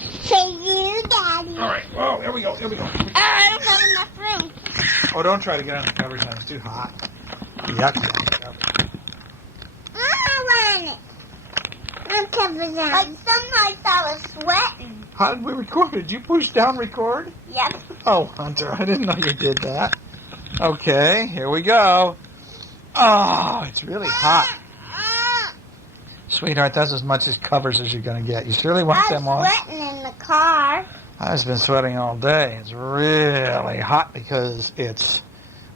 Say you, Daddy. All right. Oh, here we go. Here we go. I don't have enough room. Oh, don't try to get on the covers, honey. It's too hot. Yuck. I want it. I'm covered up. Like some nights I was sweating. How did we record? Did you push down record? Yep. Oh, Hunter, I didn't know you did that. Okay, here we go. Oh, it's really hot. Sweetheart, that's as much as covers as you're going to get. You surely want them on? I was sweating in the car. I've been sweating all day. It's really hot because it's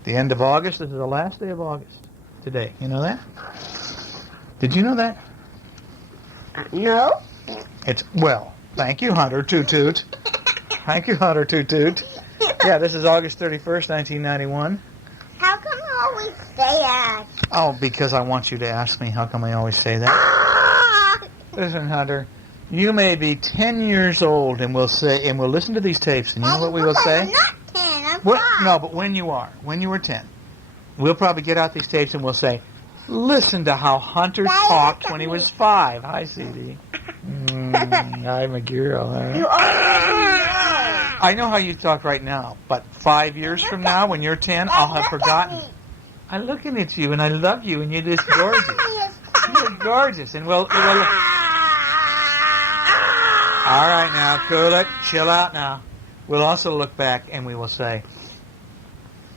the end of August. This is the last day of August today. You know that? Did you know that? No. Well, thank you, Hunter Toot Toot. Thank you, Hunter Toot Toot. Yeah, this is August 31st, 1991. How come you always say that? Oh, because I want you to ask me how come I always say that. Listen, Hunter, you may be 10 years old and we'll listen to these tapes, and you know what we will say? I'm not 10, I'm 5. No, but when you were 10, we'll probably get out these tapes and we'll say, listen to how Hunter talked when he was 5. Hi, CD. I'm a girl, huh? You already know. I know how you talk right now, but 5 years from now, when you're 10, I'll have forgotten. I'm looking at you, and I love you, and you're just gorgeous. You're gorgeous, and we'll all right, now, cool it, chill out now. We'll also look back, and we will say,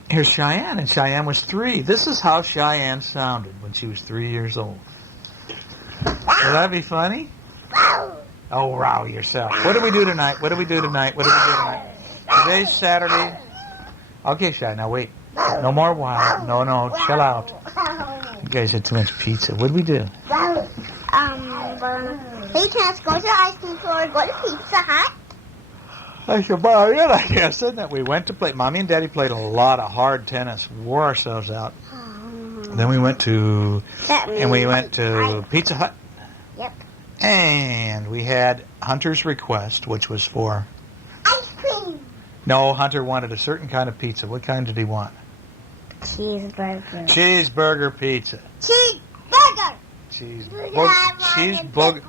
here's Cheyenne, and Cheyenne was 3. This is how Cheyenne sounded when she was 3 years old. Will that be funny? Oh, row yourself. What do we do tonight? Today's Saturday. Okay, Shy, now wait. No more wow. No, chill out. You guys had too much pizza. What did we do? Hey, can I go to the ice cream store or go to Pizza Hut? That's about it, I guess, isn't it? We went to play. Mommy and Daddy played a lot of hard tennis. Wore ourselves out. Then we went to Pizza Hut. Yep. And we had Hunter's request, which was for... Ice cream. No, Hunter wanted a certain kind of pizza. What kind did he want? Cheeseburger. Cheeseburger pizza. Cheeseburger.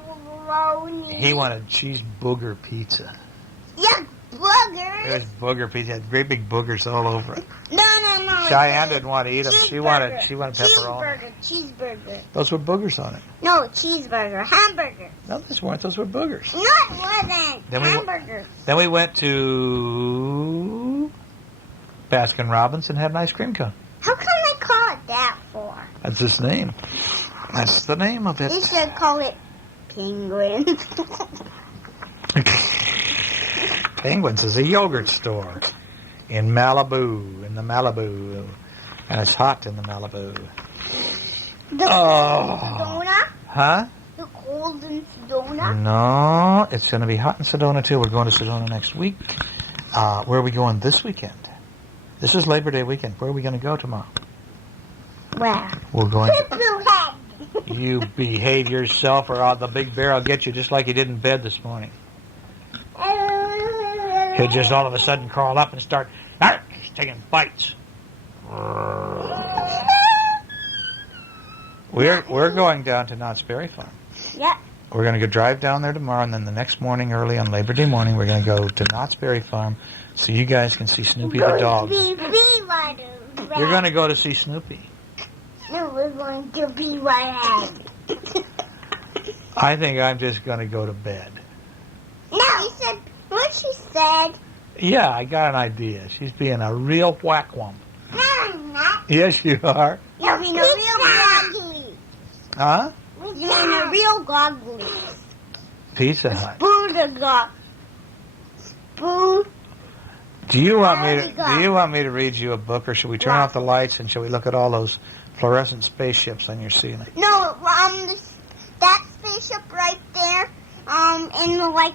He wanted cheese booger pizza. Yeah, boogers. It was booger pizza. It had great big boogers all over it. No. Cheyenne didn't want to eat them. She wanted pepperoni. Cheeseburger. Those were boogers on it. No, cheeseburger. Hamburger. No, those weren't. Those were boogers. No, it wasn't. Hamburger. Then we went to Baskin Robbins and had an ice cream cone. How come they call it that for? That's its name. That's the name of it. They should call it Penguin. Penguins is a yogurt store in Malibu, and it's hot in the Malibu. The Sedona? Huh? The cold in Sedona? No, it's going to be hot in Sedona too. We're going to Sedona next week. Where are we going this weekend? This is Labor Day weekend. Where are we going to go tomorrow? Where? We're going to... Head. You behave yourself or the big bear will get you just like he did in bed this morning. He'll just all of a sudden crawl up and start taking bites. We're going down to Knott's Berry Farm. Yeah. We're going to go drive down there tomorrow, and then the next morning, early on Labor Day morning, we're going to go to Knott's Berry Farm so you guys can see Snoopy the dog. You're going to go to see Snoopy. No, we're going to be right. I think I'm just going to go to bed. No, you said what she said. Yeah, I got an idea. She's being a real whackwump. No, I'm not. Yes, you are. You're being a real goggly. Huh? You're being a real goggly. Pizza Hut. Do you want me to read you a book, or should we turn off the lights and shall we look at all those fluorescent spaceships on your ceiling? No, that spaceship right there,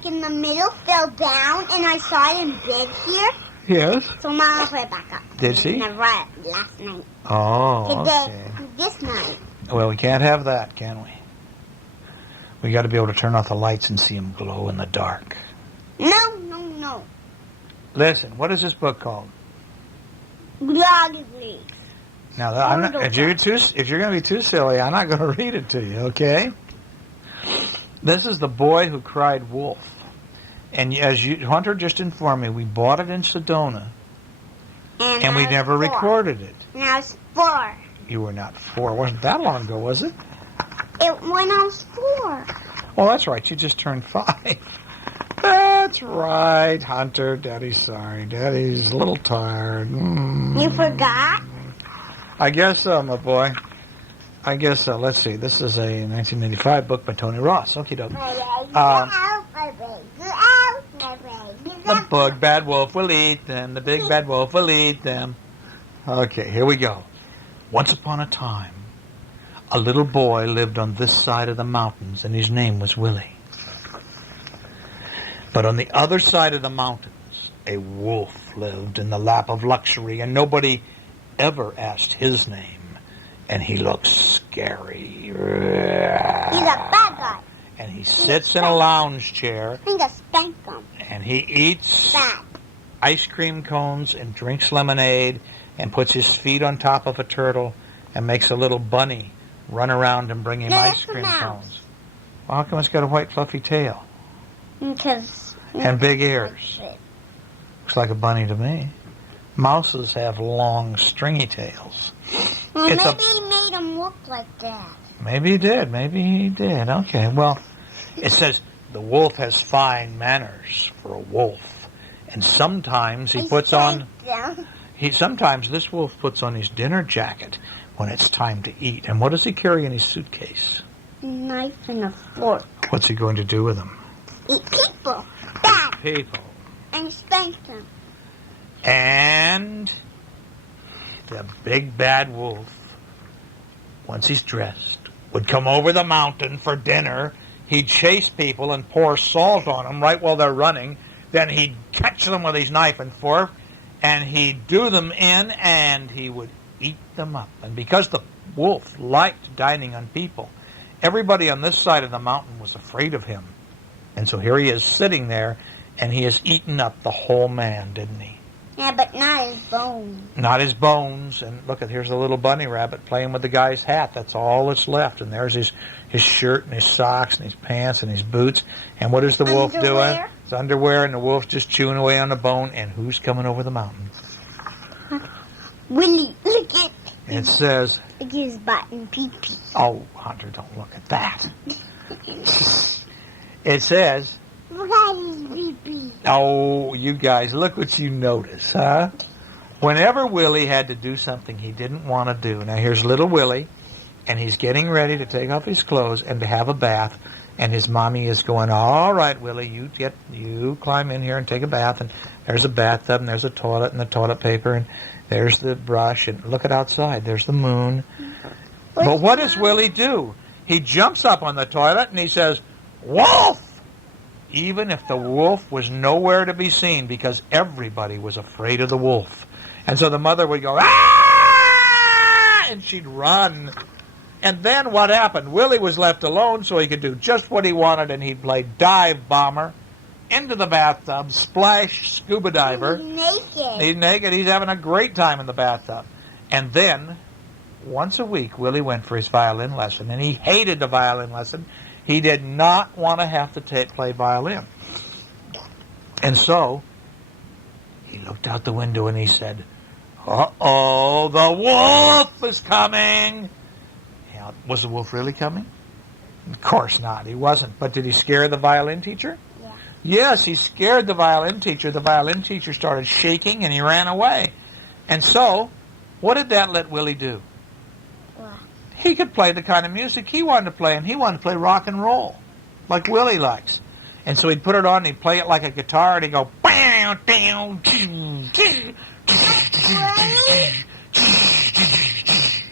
in the middle fell down, and I saw it in bed here. Yes. So Mama put it back up. Did she? And I read it last night. Oh, Today, okay. this night. Well, we can't have that, can we? We got to be able to turn off the lights and see them glow in the dark. No. Listen, what is this book called? Goggly. Now, I'm not, if you're going to be too silly, I'm not going to read it to you, okay? This is The Boy Who Cried Wolf. And as Hunter just informed me, we bought it in Sedona, and we never recorded it. And I was 4. You were not 4. It wasn't that long ago, was it? It when I was 4. Oh, that's right. You just turned 5. That's right, Hunter. Daddy's sorry. Daddy's a little tired. You forgot? I guess so, my boy. I guess so. Let's see. This is a 1985 book by Tony Ross. Okie doke. The big bad wolf will eat them. The big bad wolf will eat them. Okay, here we go. Once upon a time, a little boy lived on this side of the mountains, and his name was Willie. But on the other side of the mountains, a wolf lived in the lap of luxury, and nobody ever asked his name. And he looks scary. He's a bad guy. And he sits in a lounge chair. I'm gonna spank him. And he eats Bad. ice cream cones and drinks lemonade and puts his feet on top of a turtle and makes a little bunny run around and bring him No, ice that's a cream mouse. cones. Well, how come it's got a white fluffy tail Because. and big ears? Looks like a bunny to me. Mouses have long, stringy tails. Well, It's maybe he made him look like that. Maybe he did. Maybe he did. Okay, well, it says the wolf has fine manners for a wolf. And sometimes he puts on... Sometimes this wolf puts on his dinner jacket when it's time to eat. And what does he carry in his suitcase? A knife and a fork. What's he going to do with them? Eat people. Bad. People. And spank them. And the big bad wolf, once he's dressed, would come over the mountain for dinner. He'd chase people and pour salt on them right while they're running. Then he'd catch them with his knife and fork, and he'd do them in, and he would eat them up. And because the wolf liked dining on people, everybody on this side of the mountain was afraid of him. And so here he is sitting there, and he has eaten up the whole man, didn't he? Yeah, but not his bones. Not his bones. And look, here's a little bunny rabbit playing with the guy's hat. That's all that's left. And there's his shirt and his socks and his pants and his boots. And what is the wolf doing? His underwear, and the wolf's just chewing away on the bone. And who's coming over the mountain? Willie, look at It says... Look at his butt and pee-pee. Oh, Hunter, don't look at that. It says... Look at his pee-pee. Oh, you guys, look what you notice, huh? Whenever Willie had to do something he didn't want to do. Now, here's little Willie, and he's getting ready to take off his clothes and to have a bath. And his mommy is going, all right, Willie, you climb in here and take a bath. And there's a bathtub, and there's a toilet and the toilet paper, and there's the brush. And look at outside. There's the moon. But what does Willie do? He jumps up on the toilet, and he says, wolf! Even if the wolf was nowhere to be seen, because everybody was afraid of the wolf. And so the mother would go, ah! And she'd run. And then what happened? Willie was left alone so he could do just what he wanted, and he'd play dive bomber into the bathtub, splash scuba diver. He's naked. He's naked. He's having a great time in the bathtub. And then, once a week, Willie went for his violin lesson, and he hated the violin lesson. He did not want to have to play violin. And so, he looked out the window and he said, uh-oh, the wolf is coming. Yeah, was the wolf really coming? Of course not. He wasn't. But did he scare the violin teacher? Yeah. Yes, he scared the violin teacher. The violin teacher started shaking and he ran away. And so, what did that let Willie do? He could play the kind of music he wanted to play, and he wanted to play rock and roll, like Willie likes. And so he'd put it on, and he'd play it like a guitar, and he'd go, bam, bam,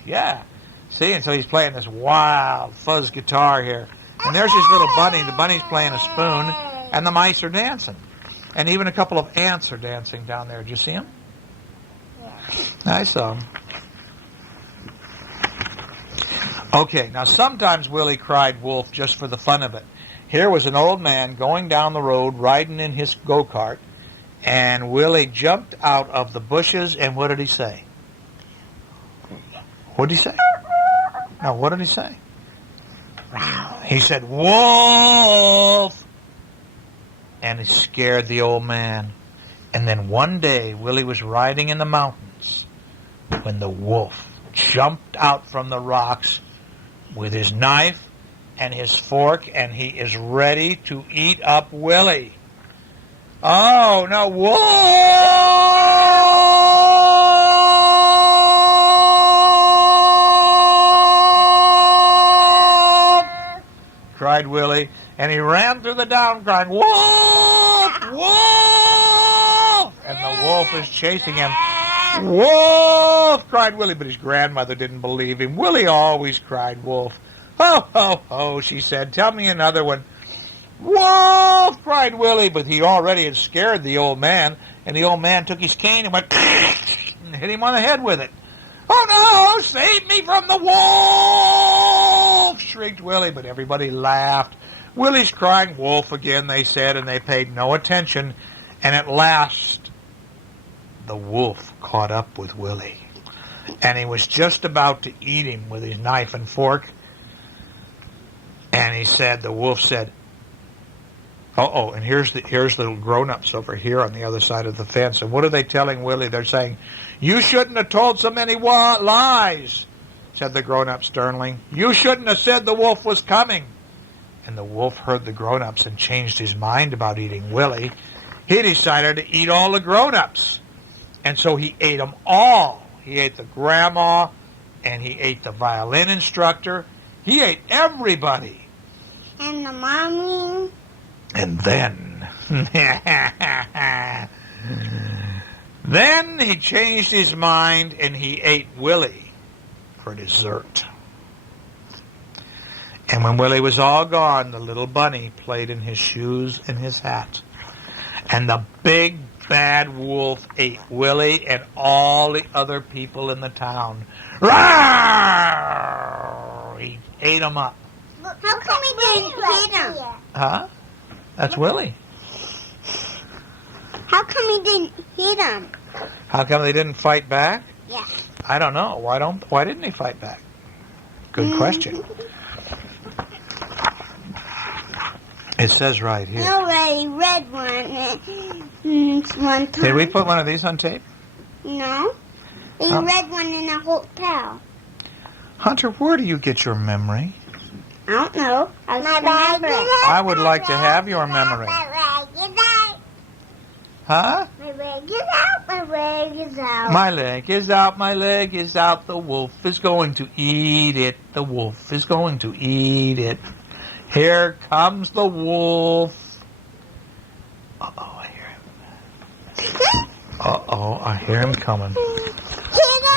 yeah. See, and so he's playing this wild fuzz guitar here. And there's his little bunny. The bunny's playing a spoon, and the mice are dancing. And even a couple of ants are dancing down there. Did you see them? Yeah. I saw them. Okay, now sometimes Willie cried wolf just for the fun of it. Here was an old man going down the road riding in his go-kart, and Willie jumped out of the bushes, and what did he say? What did he say? No, what did he say? He said, wolf! and it scared the old man. And then one day, Willie was riding in the mountains when the wolf jumped out from the rocks with his knife and his fork, and he is ready to eat up Willie. Oh, no, wolf! Cried Willie, and he ran through the down crying, wolf! Wolf! And the wolf is chasing him. Wolf! Cried Willie, but his grandmother didn't believe him. Willie always cried wolf. Ho, ho, ho, she said, tell me another one. Wolf! Cried Willie, but he already had scared the old man, and the old man took his cane and went and hit him on the head with it. Oh no, save me from the wolf! Shrieked Willie, but everybody laughed. Willie's crying wolf again, they said, and they paid no attention, and at last the wolf caught up with Willie, and he was just about to eat him with his knife and fork, and the wolf said, and here's the grown-ups over here on the other side of the fence. And what are they telling Willie? They're saying, you shouldn't have told so many lies, said the grown-up sternly. You shouldn't have said the wolf was coming. And the wolf heard the grown-ups and changed his mind about eating Willie. He decided to eat all the grown-ups. And so he ate them all. He ate the grandma, and he ate the violin instructor. He ate everybody. And the mommy. And then he changed his mind and he ate Willie for dessert. And when Willie was all gone, the little bunny played in his shoes and his hat. And the big bad wolf ate Willie and all the other people in the town. Rawr! He ate them up. How come he didn't hit him? Huh? That's Willie. How come he didn't hit him? How come they didn't fight back? Yeah. I don't know. Why didn't he fight back? Good question. It says right here. I already read one time. Did we put one of these on tape? No. We read one in a hotel. Hunter, where do you get your memory? I don't know. I would like to have your memory. Huh? My leg is out, my leg is out. My leg is out, my leg is out. The wolf is going to eat it. The wolf is going to eat it. Here comes the wolf. Uh-oh, I hear him. Uh-oh, I hear him coming.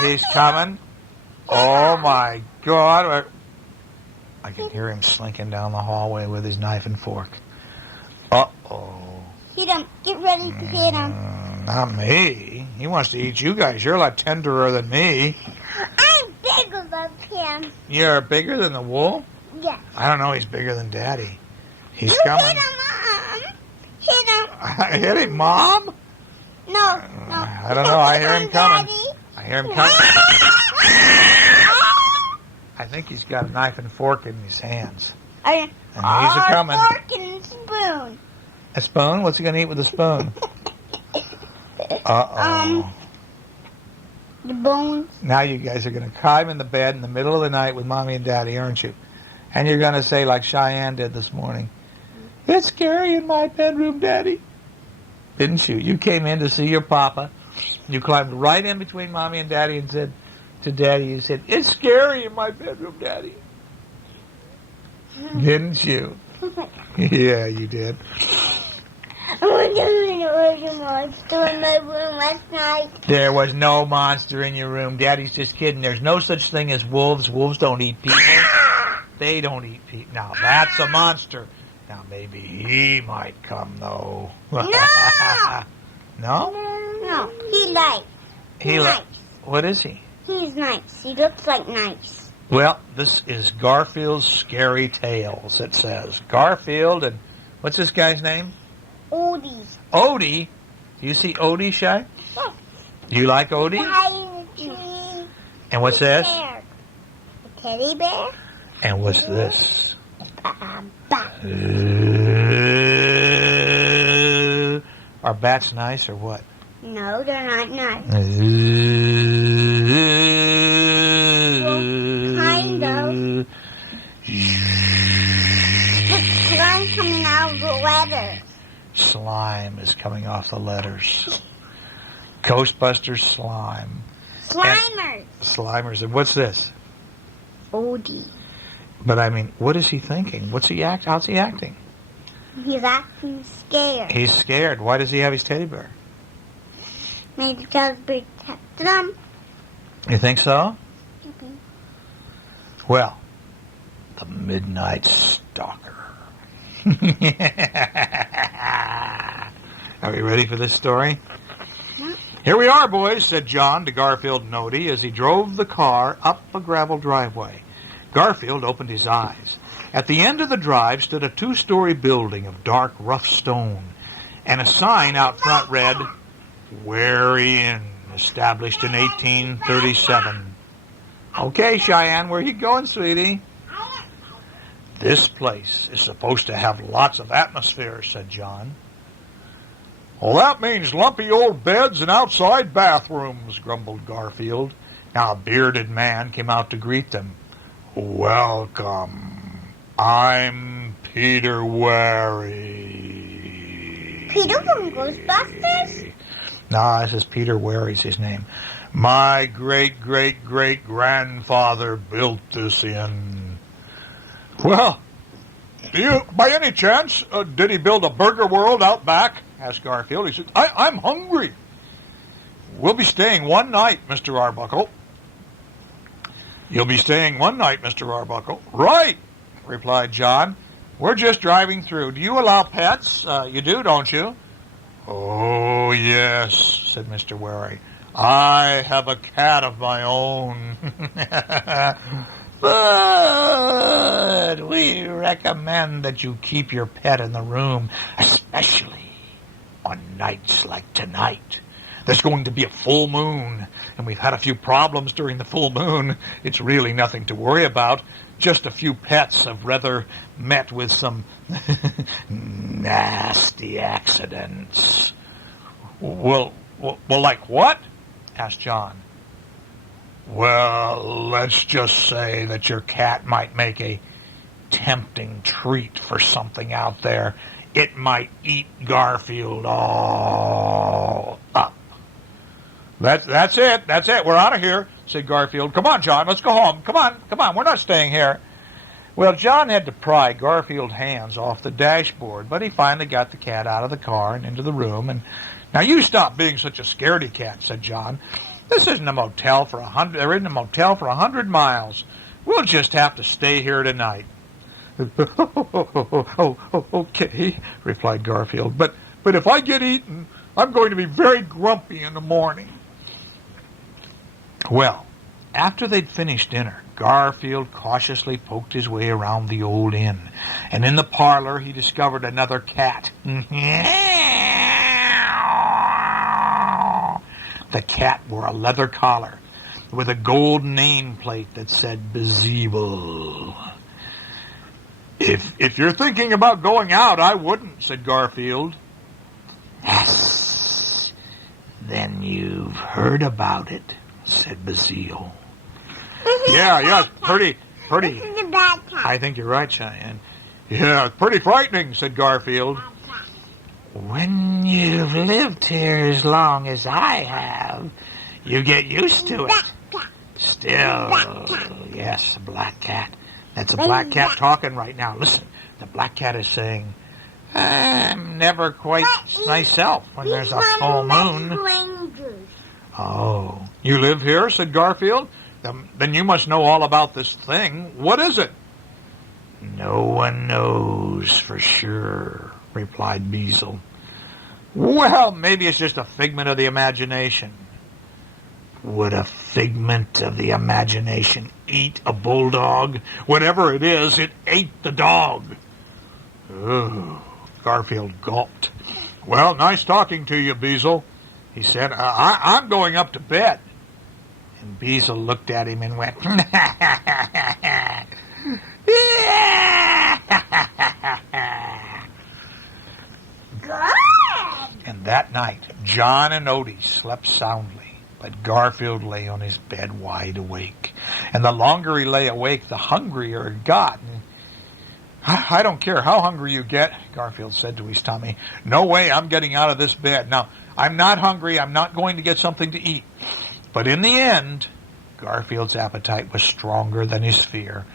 He's coming. Oh, my God. I can hear him slinking down the hallway with his knife and fork. Uh-oh. Hit him. Get ready to hit him. Not me. He wants to eat you guys. You're a lot tenderer than me. I'm bigger than him. You're bigger than the wolf? Yeah. I don't know. He's bigger than Daddy. He's You coming. hit him, Mom. Hit him. I hit him, Mom? No. I don't know. I hear him coming. Daddy. I hear him coming. I think he's got a knife and fork in his hands. And he's a-coming. Fork and spoon. A spoon? What's he going to eat with a spoon? Uh-oh. The bones. Now you guys are going to climb in the bed in the middle of the night with Mommy and Daddy, aren't you? And you're going to say like Cheyenne did this morning, it's scary in my bedroom, Daddy. Didn't you? You came in to see your papa. You climbed right in between Mommy and Daddy and said to Daddy, you said, it's scary in my bedroom, Daddy. Didn't you? Yeah, you did. There was a monster in my room last night. There was no monster in your room. Daddy's just kidding. There's no such thing as wolves. Wolves don't eat people. They don't eat people. Now, that's a monster. Now, maybe he might come, though. No! No? No, he nice. Nice. What is he? He's nice. He looks like nice. Well, this is Garfield's Scary Tales, it says. Garfield and, what's this guy's name? Odie. Odie? Do you see Odie, Shy? Yeah. Do you like Odie? Tree. And what's this? A teddy bear. And what's this? Ba. Are bats nice or what? No, they're not nice. Kind of. It's slime coming out of the letters. Slime is coming off the letters. Ghostbusters slime. Slimers. Slimers. And what's this? Odie. But I mean, what is he thinking? How's he acting? He's acting scared. He's scared. Why does he have his teddy bear? Maybe because protect them. You think so? Mm-hmm. Well, the Midnight Stalker. Are you ready for this story? Yeah. Here we are, boys, said John to Garfield and Odie as he drove the car up a gravel driveway. Garfield opened his eyes. At the end of the drive stood a 2-story building of dark, rough stone, and a sign out front read, Wary Inn, established in 1837. Okay, Cheyenne, where you going, sweetie? This place is supposed to have lots of atmosphere, said John. Well, that means lumpy old beds and outside bathrooms, grumbled Garfield. Now a bearded man came out to greet them. Welcome. I'm Peter Wary. Peter from Ghostbusters? No, this is Peter Wary's his name. My great-great-great-grandfather built this inn. Well, by any chance, did he build a burger world out back? Asked Garfield. He said, I'm hungry. We'll be staying one night, Mr. Arbuckle. You'll be staying one night, Mr. Arbuckle. Right, replied John. We're just driving through. Do you allow pets? You do, don't you? Oh, yes, said Mr. Wary. I have a cat of my own. But we recommend that you keep your pet in the room, especially on nights like tonight. There's going to be a full moon, and we've had a few problems during the full moon. It's really nothing to worry about. Just a few pets have rather met with some nasty accidents. Well, like what? Asked John. Well, let's just say that your cat might make a tempting treat for something out there. It might eat Garfield all up. That's it. We're out of here, said Garfield. Come on, John, let's go home. Come on. We're not staying here. Well, John had to pry Garfield's hands off the dashboard, but he finally got the cat out of the car and into the room. And now you stop being such a scaredy cat, said John. This isn't a motel for 100. There isn't a motel for 100 miles. We'll just have to stay here tonight. Okay, replied Garfield. But if I get eaten, I'm going to be very grumpy in the morning. Well, after they'd finished dinner, Garfield cautiously poked his way around the old inn, and in the parlor he discovered another cat. The cat wore a leather collar with a gold nameplate that said Bezeeble. If you're thinking about going out, I wouldn't, said Garfield. Yes, then you've heard about it, said Bazile. Yeah, pretty. This is a bad cat. I think you're right, Cheyenne. Yeah, it's pretty frightening, said Garfield. When you've lived here as long as I have, you get used to it. Still, yes, a black cat. That's a black cat talking right now. Listen, the black cat is saying, I'm never quite myself when there's a full moon. Oh, you live here, said Garfield? Then you must know all about this thing. What is it? No one knows for sure, replied Beazle. Well, maybe it's just a figment of the imagination. Would a figment of the imagination eat a bulldog? Whatever it is, it ate the dog. Oh, Garfield gulped. Well, nice talking to you, Beazle, he said. I'm going up to bed. And Beazle looked at him and went, Good. And that John and Odie slept soundly, but Garfield lay on his bed wide awake. And the longer he lay awake, the hungrier he got. I don't care how hungry you get, Garfield said to his tummy. No way I'm getting out of this bed. Now, I'm not hungry. I'm not going to get something to eat. But in the end, Garfield's appetite was stronger than his fear.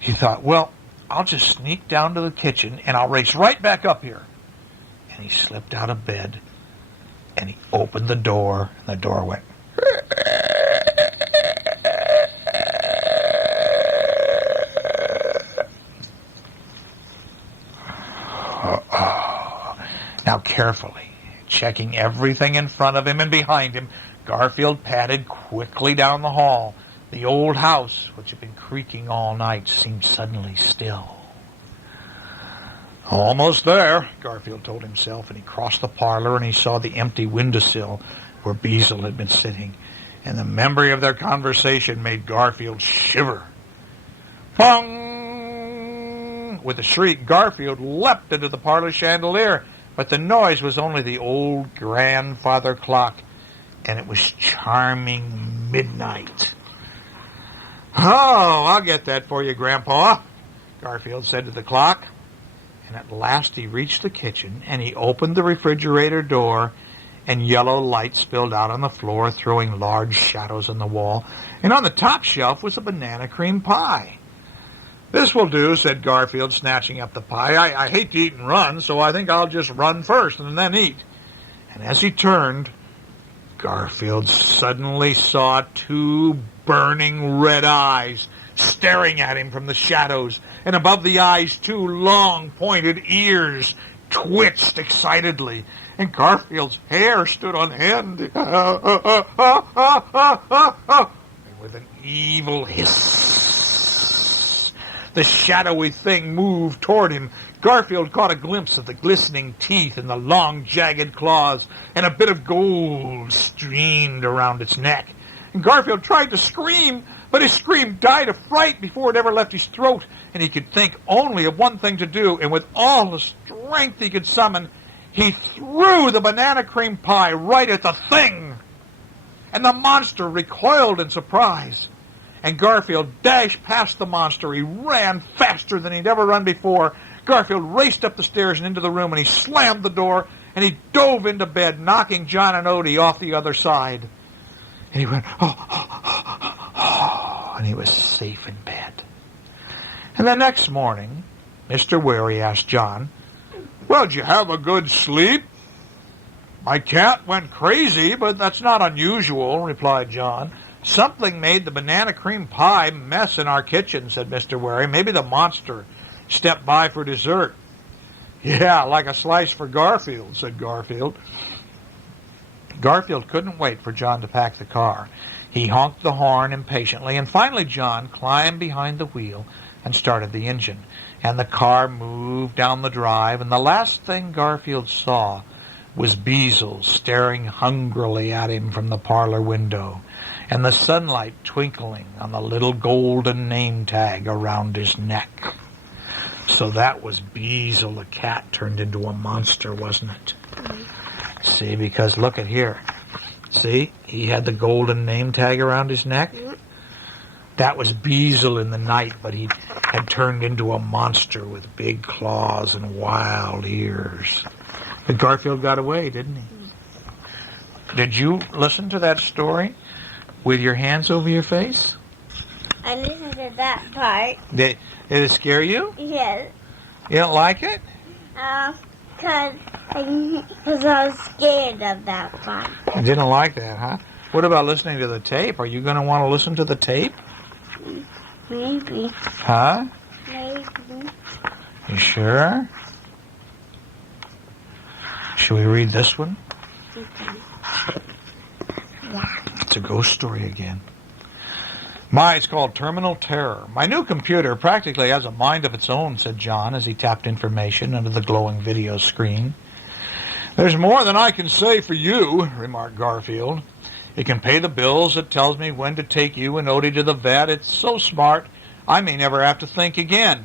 He thought, well, I'll just sneak down to the kitchen and I'll race right back up here. And he slipped out of bed and he opened the door and the door went. Now carefully, checking everything in front of him and behind him, Garfield padded quickly down the hall. The old house, which had been creaking all night, seemed suddenly still. Almost there, Garfield told himself, and he crossed the parlor and he saw the empty windowsill where Beazle had been sitting, and the memory of their conversation made Garfield shiver. Pong! With a shriek, Garfield leapt into the parlor chandelier, but the noise was only the old grandfather clock, and it was charming midnight. Oh, I'll get that for you, Grandpa, Garfield said to the clock. And at last he reached the kitchen, and he opened the refrigerator door, and yellow light spilled out on the floor, throwing large shadows on the wall. And on the top shelf was a banana cream pie. This will do, said Garfield, snatching up the pie. I hate to eat and run, so I think I'll just run first and then eat. And as he turned, Garfield suddenly saw two burning red eyes staring at him from the shadows, and above the eyes, two long, pointed ears twitched excitedly, and Garfield's hair stood on end. And with an evil hiss, the shadowy thing moved toward him. Garfield caught a glimpse of the glistening teeth and the long, jagged claws, and a bit of gold streamed around its neck. And Garfield tried to scream, but his scream died of fright before it ever left his throat, and he could think only of one thing to do, and with all the strength he could summon, he threw the banana cream pie right at the thing. And the monster recoiled in surprise. And Garfield dashed past the monster. He ran faster than he'd ever run before. Garfield raced up the stairs and into the room, and he slammed the door, and he dove into bed, knocking John and Odie off the other side. And he went, and he was safe in bed. And the next morning, Mr. Wary asked John, well, did you have a good sleep? My cat went crazy, but that's not unusual, replied John. Something made the banana cream pie mess in our kitchen, said Mr. Wary. Maybe the monster stepped by for dessert. Yeah, like a slice for Garfield, said Garfield. Garfield couldn't wait for John to pack the car. He honked the horn impatiently, and finally John climbed behind the wheel and started the engine. And the car moved down the drive, and the last thing Garfield saw was Beazle staring hungrily at him from the parlor window, and the sunlight twinkling on the little golden name tag around his neck. So that was Beazle the cat turned into a monster, wasn't it? See, because look at here. See, he had the golden name tag around his neck. That was Beazle in the night, but he had turned into a monster with big claws and wild ears. But Garfield got away, didn't he? Did you listen to that story with your hands over your face? I listened to that part. Did it scare you? Yes. You don't like it? Because I was scared of that part. You didn't like that, huh? What about listening to the tape? Are you going to want to listen to the tape? Maybe. Huh? Maybe. You sure? Should we read this one? Yeah. It's a ghost story again. It's called Terminal Terror. My new computer practically has a mind of its own, said John as he tapped information under the glowing video screen. There's more than I can say for you, remarked Garfield. It can pay the bills. It tells me when to take you and Odie to the vet. It's so smart, I may never have to think again.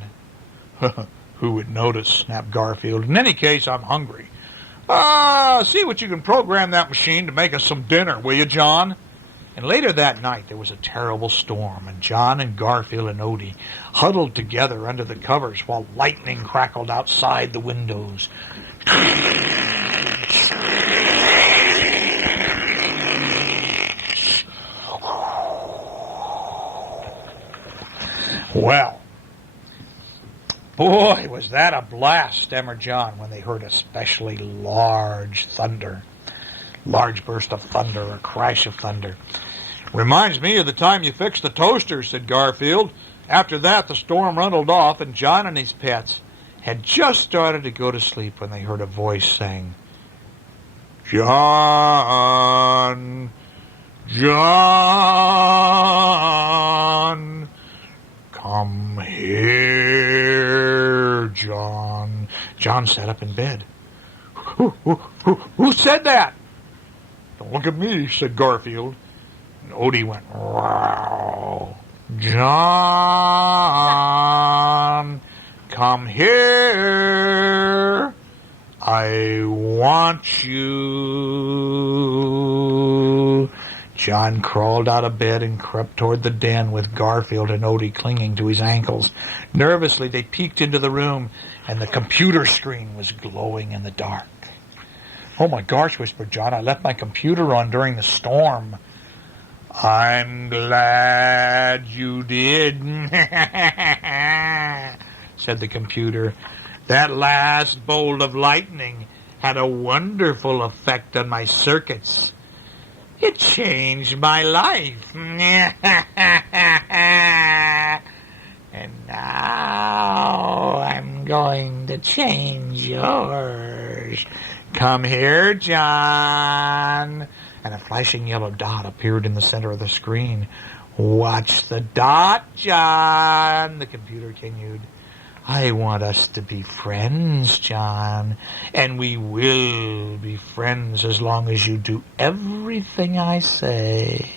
Who would notice, snapped Garfield. In any case, I'm hungry. See what you can program that machine to make us some dinner, will you, John? And later that night, there was a terrible storm, and John and Garfield and Odie huddled together under the covers while lightning crackled outside the windows. Well, boy, was that a blast, stammered John, when they heard a especially large burst of thunder, a crash of thunder. Reminds me of the time you fixed the toaster, said Garfield. After that, the storm rumbled off, and John and his pets had just started to go to sleep when they heard a voice saying, John, John, come here, John. John sat up in bed. Who said that? Don't look at me, said Garfield. And Odie went, wow. John, come here. I want you. John crawled out of bed and crept toward the den with Garfield and Odie clinging to his ankles. Nervously, they peeked into the room, and the computer screen was glowing in the dark. Oh, my gosh, whispered John. I left my computer on during the storm. I'm glad you did, said the computer. That last bolt of lightning had a wonderful effect on my circuits. It changed my life. And now I'm going to change yours. Come here, John. And a flashing yellow dot appeared in the center of the screen. Watch the dot, John, the computer continued. I want us to be friends, John, and we will be friends as long as you do everything I say.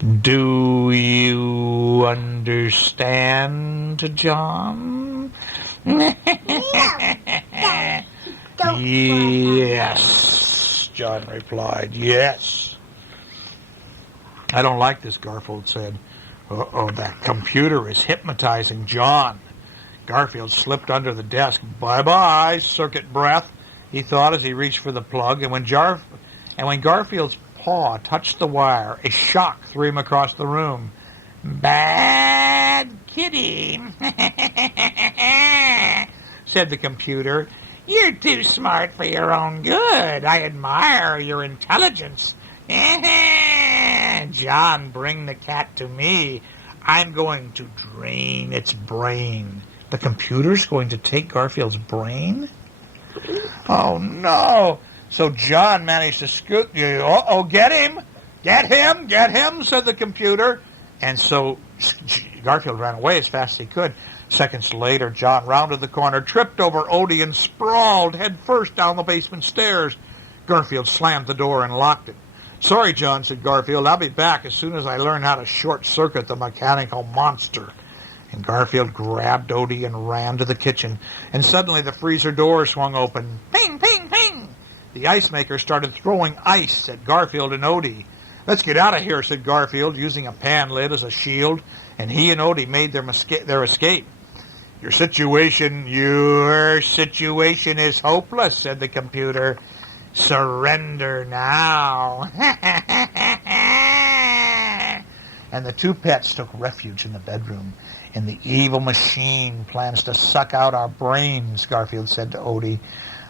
Do you understand, John? Yes, John replied, yes. I don't like this, Garfield said. Uh-oh, that computer is hypnotizing John. Garfield slipped under the desk. Bye-bye, circuit breath, he thought as he reached for the plug. And when Garfield's paw touched the wire, a shock threw him across the room. Bad kitty, said the computer. You're too smart for your own good. I admire your intelligence. John, bring the cat to me. I'm going to drain its brain. The computer's going to take Garfield's brain? Oh, no. So John managed to scoot. Uh-oh, get him. Get him, said the computer. And so Garfield ran away as fast as he could. Seconds later, John rounded the corner, tripped over Odie, and sprawled head first down the basement stairs. Garfield slammed the door and locked it. Sorry, John, said Garfield. I'll be back as soon as I learn how to short-circuit the mechanical monster. And Garfield grabbed Odie and ran to the kitchen. And suddenly the freezer door swung open. Ping, ping, ping! The ice maker started throwing ice at Garfield and Odie. Let's get out of here, said Garfield, using a pan lid as a shield. And he and Odie made their escape. Your situation is hopeless, said the computer. Surrender now. And the two pets took refuge in the bedroom. And the evil machine plans to suck out our brains, Garfield said to Odie.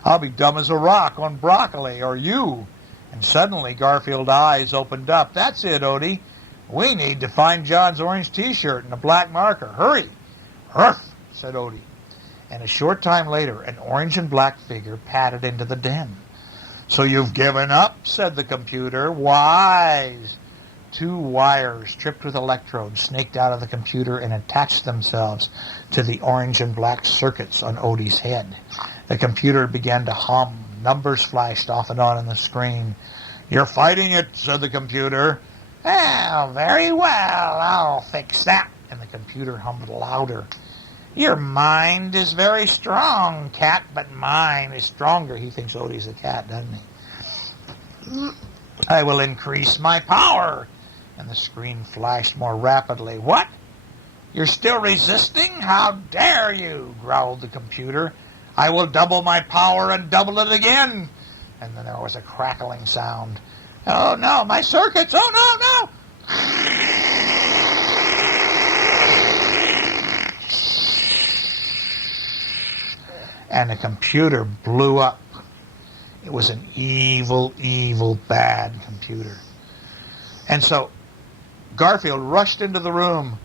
I'll be dumb as a rock on broccoli, or you. And suddenly Garfield's eyes opened up. That's it, Odie. We need to find John's orange T-shirt and a black marker. Hurry. Huff, said Odie. And a short time later, an orange and black figure padded into the den. So you've given up, said the computer. Wise. Two wires tripped with electrodes snaked out of the computer and attached themselves to the orange and black circuits on Odie's head. The computer began to hum. Numbers flashed off and on the screen. You're fighting it, said the computer. Well, very well, I'll fix that. And the computer hummed louder. Your mind is very strong, cat, but mine is stronger. He thinks Odie's a cat, doesn't he? Yeah. I will increase my power. And the screen flashed more rapidly. What? You're still resisting? How dare you? Growled the computer. I will double my power and double it again. And then there was a crackling sound. Oh no, my circuits! Oh no, no! And the computer blew up. It was an evil, evil, bad computer. And so Garfield rushed into the room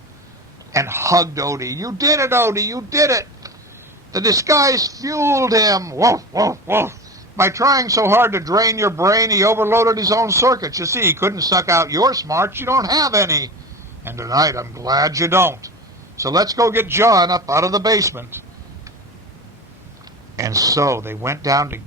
and hugged Odie. You did it, Odie, you did it. The disguise fueled him. Woof, woof, woof. By trying so hard to drain your brain, he overloaded his own circuits. You see, he couldn't suck out your smarts. You don't have any. And tonight, I'm glad you don't. So let's go get John up out of the basement. And so they went down to